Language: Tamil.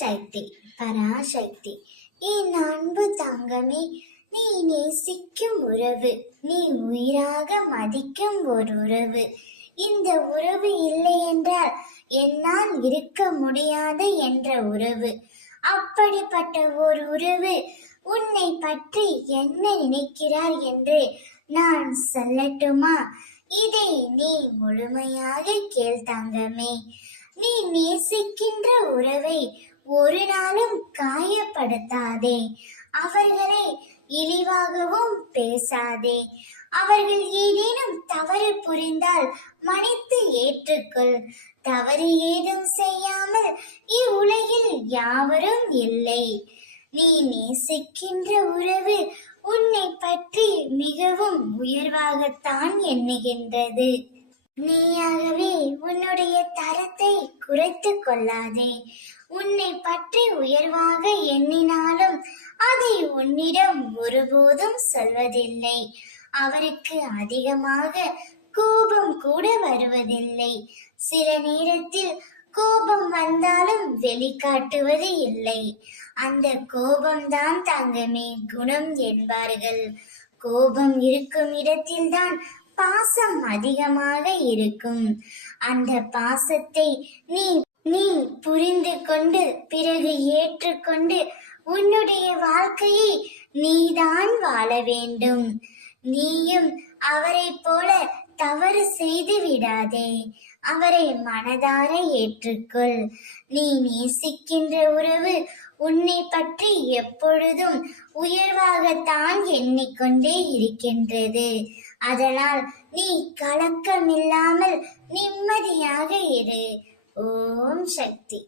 சக்தி, பராசக்தி. என் அன்பு தங்கமே, நீ நேசிக்கும் உறவு, நீ உயிராக மதிக்கும் ஒரு உறவு. இந்த உறவு இல்லை என்றால் என்னால் இருக்க முடியாது என்ற உறவு. அப்படிப்பட்ட ஒரு உறவு உன்னை பற்றி என்ன நினைக்கிறார் என்று நான் சொல்லட்டுமா? இதை நீ முழுமையாக கேள் தங்கமே. நீ நேசிக்கின்ற உறவை ஒரு நாளும் காயப்படுத்தாதே. அவர்களை இழிவாகவும் பேசாதே. அவர்கள் ஏதேனும் தவறு புரிந்தால் மன்னித்து ஏற்றுக்கொள். தவறு ஏதும் செய்யாமல் இவ்வுலகில் யாவரும் இல்லை. நீ நேசிக்கின்ற உறவு உன்னை பற்றி மிகவும் உயர்வாகத்தான் எண்ணுகின்றது. நீயாகவே உன்னுடைய தரத்தை குறைத்து கொள்ளாதே. உன்னை பற்றி உயர்வாக எண்ணினாலும் அதை உன்னிடம் ஒருபோதும் சொல்வதில்லை. அவருக்கு அதிகமாக கோபம் கூட வருவதில்லை. சில நேரத்தில் கோபம் வந்தாலும் வெளிக்காட்டுவது இல்லை. அந்த கோபம்தான் தங்கமே குணம் என்பார்கள். கோபம் இருக்கும் இடத்தில்தான் பாசம் அதிகமாக இருக்கும். அந்த பாசத்தை நீ புரிந்து கொண்டு பிறகு ஏற்றுக்கொண்டு உன்னுடைய வாழ்க்கையை நீதான் வாழ வேண்டும். நீயும் அவரை போல தவறு செய்து விடாதே. அவரை மனதார ஏற்றுக்கொள். நீ நேசிக்கின்ற உறவு உன்னை பற்றி எப்பொழுதும் உயர்வாகத்தான் எண்ணிக்கொண்டே இருக்கின்றது. அதனால் நீ கலக்கமில்லாமல் நிம்மதியாக இரு. ஓம் சக்தி.